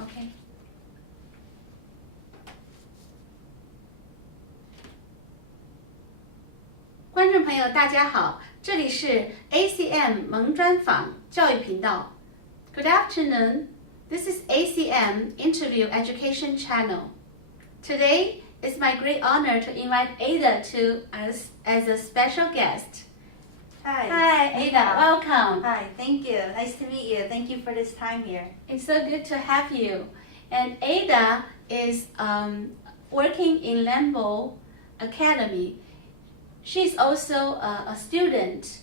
OK。观众朋友，大家好，这里是 ACM 萌专访教育频道。Good afternoon. This is ACM Interview Education Channel. Today, it's my great honor to invite Ada to us as a special guest. Hi, Ada. Welcome. Hi, thank you. Nice to meet you. Thank you for this time here. It's so good to have you. And Ada is working in Lambo Academy. She's also a student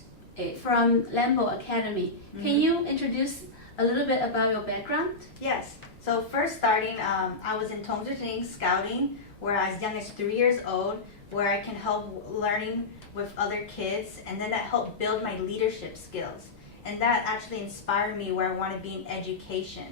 from Lambo Academy. Can you introduce a little bit about your background? Yes. So first starting, I was in Tongzheng Scouting, where I was as young as 3 years old, where I can help learning with other kids, and then that helped build my leadership skills. And that actually inspired me where I want to be in education.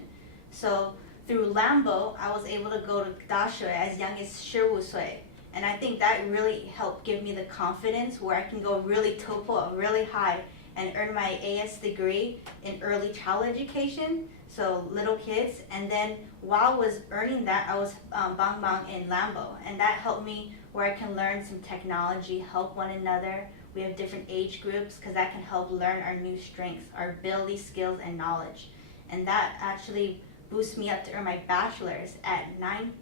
So through Lambo, I was able to go to Dashui as young as 15 岁. And I think that really helped give me the confidence where I can go really topo, really high, and earn my AS degree in early childhood education, so little kids. And then while I was earning that, I was bang bang in Lambo, and that helped me where I can learn some technology, help one another. We have different age groups because that can help learn our new strengths, our ability, skills, and knowledge. And that actually boosts me up to earn my bachelor's at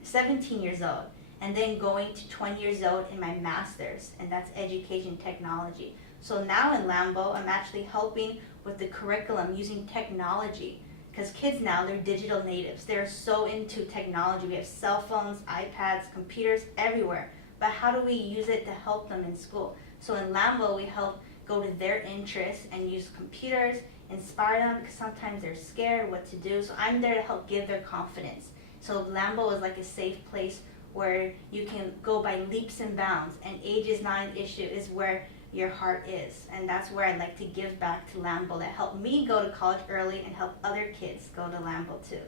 17 years old. And then going to 20 years old in my master's, and that's education technology. So now in Lambo, I'm actually helping with the curriculum using technology, because kids now, they're digital natives. They're so into technology. We have cell phones, iPads, computers everywhere. But how do we use it to help them in school? So in Lambo, we help go to their interests and use computers, inspire them, because sometimes they're scared what to do. So I'm there to help give their confidence. So Lambo is like a safe place where you can go by leaps and bounds, and age is not an issue, is where your heart is. And that's where I like to give back to Lambo, that helped me go to college early and help other kids go to Lambo too.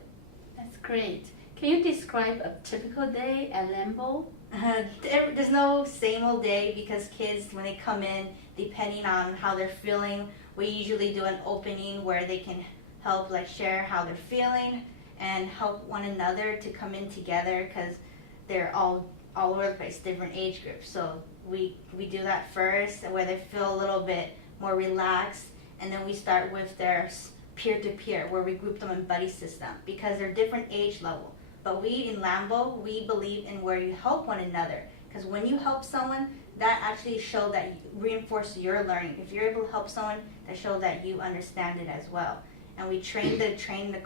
That's great. Can you describe a typical day at Lambo? There's no same old day, because kids, when they come in, depending on how they're feeling, we usually do an opening where they can help share how they're feeling and help one another to come in together, because they're all over the place, different age groups. So we do that first, where they feel a little bit more relaxed, and then we start with their peer-to-peer, where we group them in buddy system, because they're different age level. But we in Lambo, we believe in where you help one another, because when you help someone, that actually shows that reinforce your learning. If you're able to help someone, that shows that you understand it as well. And we train the trainer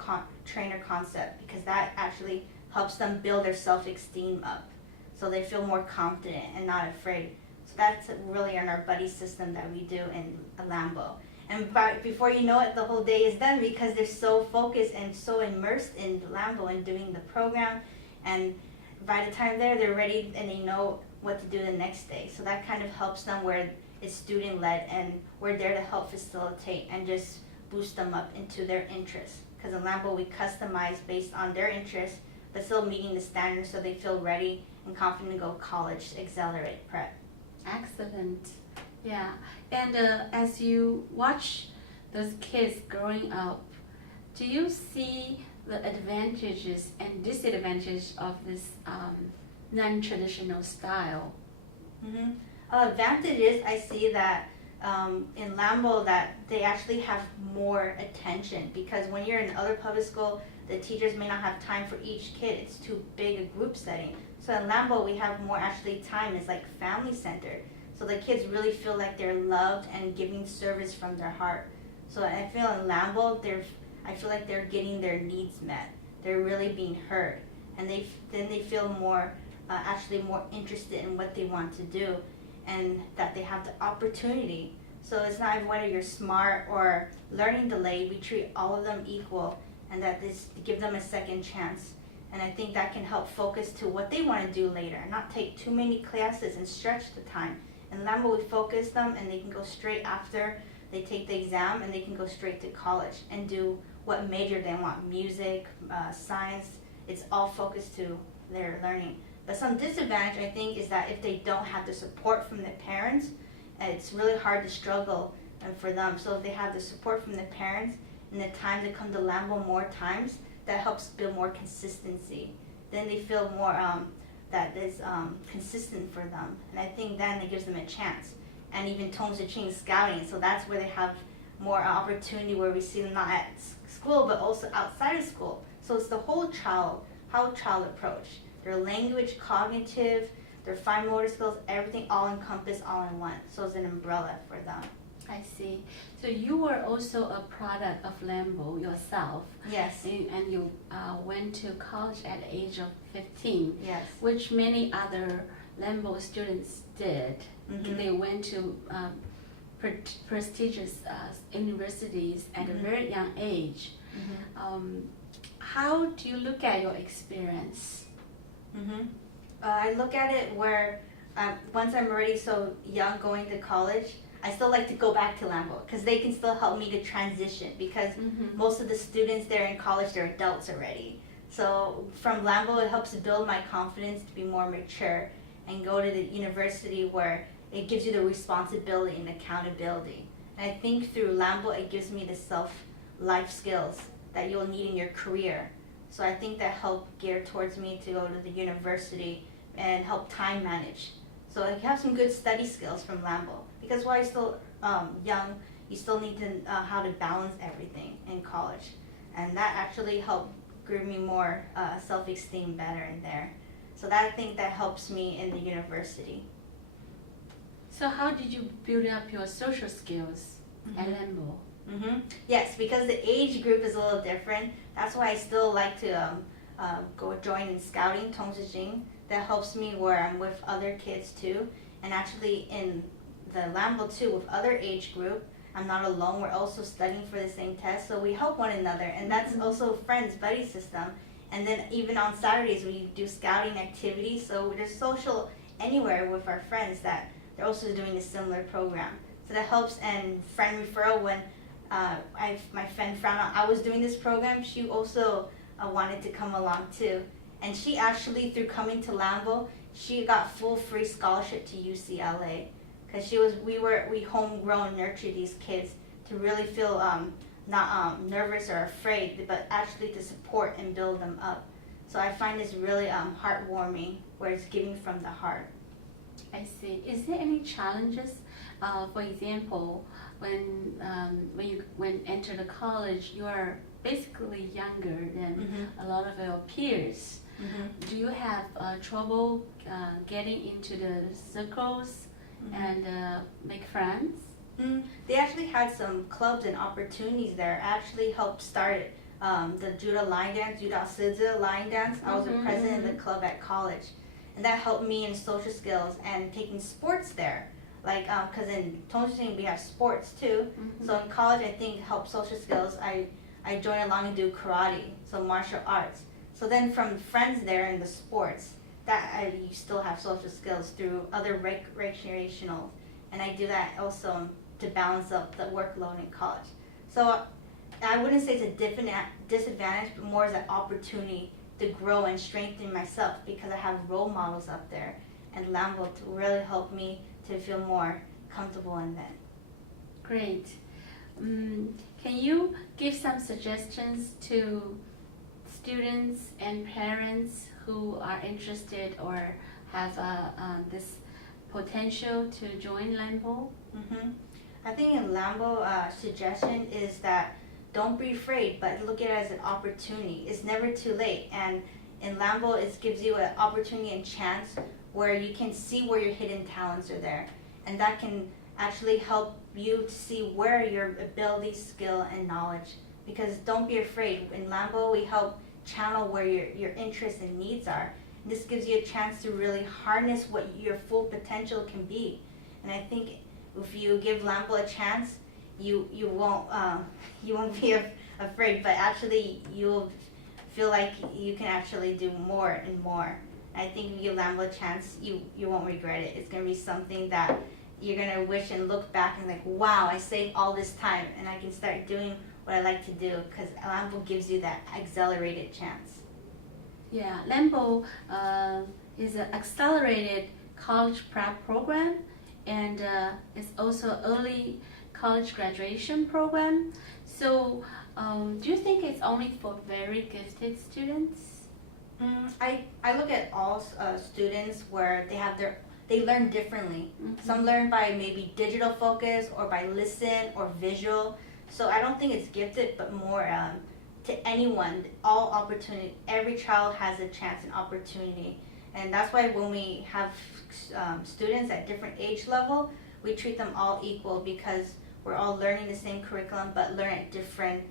concept, because that actually helps them build their self-esteem up, so they feel more confident and not afraid. So that's really in our buddy system that we do in Lambo. And before you know it, the whole day is done, because they're so focused and so immersed in Lambo and doing the program. And by the time they're ready and they know what to do the next day. So that kind of helps them where it's student-led, and we're there to help facilitate and just boost them up into their interests. Because in Lambo, we customize based on their interests, but still meeting the standards so they feel ready and confident to go to college to accelerate prep. Excellent. Yeah. And as you watch those kids growing up, do you see the advantages and disadvantages of this non-traditional style? Advantages, I see that in Lambo that they actually have more attention, because when you're in other public school, the teachers may not have time for each kid. It's too big a group setting. So in Lambo, we have more actually time. It's like family centered. So the kids really feel like they're loved and giving service from their heart. So I feel in Lambo, I feel like they're getting their needs met. They're really being heard. And then they feel more, actually more interested in what they want to do, and that they have the opportunity. So it's not whether you're smart or learning delayed, we treat all of them equal, and that this give them a second chance. And I think that can help focus to what they want to do later, not take too many classes and stretch the time. In Lambo, we focus them, and they can go straight after they take the exam, and they can go straight to college and do what major they want, music, science. It's all focused to their learning. But some disadvantage, I think, is that if they don't have the support from the parents, it's really hard to struggle for them. So if they have the support from the parents and the time to come to Lambo more times, that helps build more consistency. Then they feel more that is consistent for them, and I think then it gives them a chance. And even Tongzi Ching Scouting, so that's where they have more opportunity, where we see them not at school but also outside of school. So it's the whole child approach. Their language, cognitive, their fine motor skills, everything all encompassed all in one. So it's an umbrella for them. I see. So you were also a product of Lambo yourself. Yes. And you went to college at the age of 15. Yes. Which many other Lambo students did. Mhm. They went to prestigious universities at a very young age. How do you look at your experience? I look at it where once I'm already so young going to college, I still like to go back to Lambo because they can still help me to transition, because most of the students there in college, they're adults already. So from Lambo, it helps to build my confidence to be more mature and go to the university where it gives you the responsibility and accountability. And I think through Lambo, it gives me the life skills that you'll need in your career. So I think that helped gear towards me to go to the university and help time manage. So I have some good study skills from Lambo, because while you're still young, you still need to how to balance everything in college. And that actually helped give me more self-esteem better in there. So that, I think that helps me in the university. So how did you build up your social skills at Lambo? Yes, because the age group is a little different. That's why I still like to go join in scouting, Tongzi Jing. That helps me where I'm with other kids too. And actually in the Lambo too, with other age group, I'm not alone. We're also studying for the same test, so we help one another. And that's also friends, buddy system. And then even on Saturdays, we do scouting activities. So there's social anywhere with our friends that they're also doing a similar program. So that helps. And friend referral, when my friend found out I was doing this program, she also wanted to come along too. And she actually, through coming to Lambo, she got full free scholarship to UCLA, because we homegrown nurture these kids to really feel not nervous or afraid, but actually to support and build them up. So I find this really heartwarming, where it's giving from the heart. I see. Is there any challenges? For example, when you enter the college, you are basically younger than a lot of your peers. Do you have trouble getting into the circles and make friends? They actually had some clubs and opportunities there. I actually helped start the Judo line dance, Judo Sizi line dance. I was the president of the club at college. And that helped me in social skills and taking sports there. Like, because in Tongji we have sports too. So in college, I think helped social skills. I joined along and do karate, so martial arts. So then from friends there in the sports, that you still have social skills through other recreational. And I do that also to balance up the workload in college. So I wouldn't say it's a disadvantage, but more as an opportunity to grow and strengthen myself, because I have role models up there and Lambo to really help me to feel more comfortable in that. Great. Can you give some suggestions to students and parents who are interested or have this potential to join Lambo? I think in Lambo, suggestion is that don't be afraid, but look at it as an opportunity. It's never too late. And in Lambo, it gives you an opportunity and chance where you can see where your hidden talents are there. And that can actually help you to see where your ability, skill, and knowledge. Because don't be afraid. In Lambo, we help channel where your interests and needs are. And this gives you a chance to really harness what your full potential can be. And I think if you give Lambo a chance, you won't be afraid, but actually you'll feel like you can actually do more and more. I think if you give Lambo a chance, you won't regret it. It's going to be something that you're going to wish and look back and like, wow, I saved all this time and I can start doing what I like to do, because Lambo gives you that accelerated chance. Yeah, Lambo is an accelerated college prep program, and it's also early college graduation program. So Do you think it's only for very gifted students? I look at all students where they learn differently. Mhm. Some learn by maybe digital focus or by listen or visual. So I don't think it's gifted, but more to anyone, all opportunity. Every child has a chance and opportunity, and that's why when we have students at different age level, we treat them all equal because we're all learning the same curriculum, but learn at different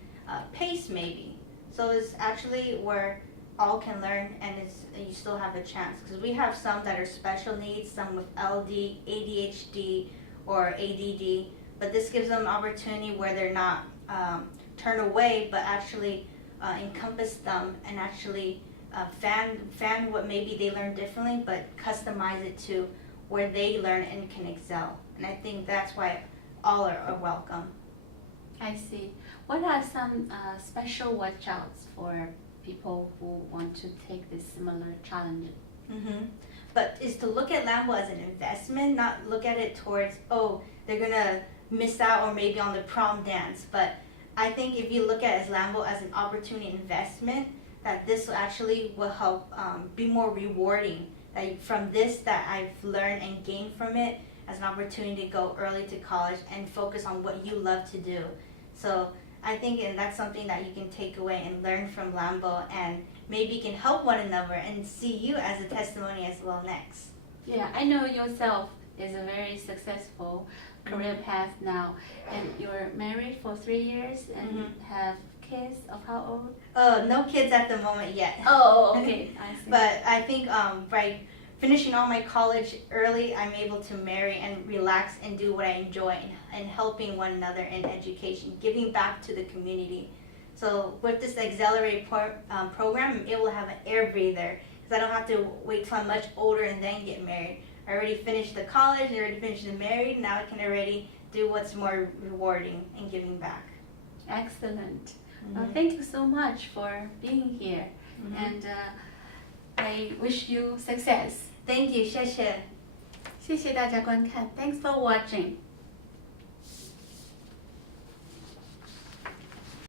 pace maybe. So it's actually where all can learn, and you still have a chance because we have some that are special needs, some with LD, ADHD, or ADD. But this gives them an opportunity where they're not turned away, but actually encompass them and actually fan what maybe they learn differently, but customize it to where they learn and can excel. And I think that's why all are welcome. I see. What are some special watch-outs for people who want to take this similar challenge? But is to look at Lambo as an investment, not look at it towards, oh, they're gonna miss out or maybe on the prom dance. But I think if you look at Lambo as an opportunity investment, that this actually will help be more rewarding. That from this that I've learned and gained from it as an opportunity to go early to college and focus on what you love to do. So I think and that's something that you can take away and learn from Lambo, and maybe can help one another and see you as a testimony as well next. Yeah, I know yourself is a very successful career path now, and you're married for 3 years and have kids of how old? No kids at the moment yet. Oh, okay, I see. But I think by finishing all my college early, I'm able to marry and relax and do what I enjoy, and helping one another in education, giving back to the community. So with this accelerated program, I'm able to have an air breather because I don't have to wait till I'm much older and then get married. I already finished the college, I already finished the married, now I can already do what's more rewarding and giving back. Excellent. Well, thank you so much for being here, and I wish you success. Thank you, 谢谢。谢谢大家观看。Thanks for watching.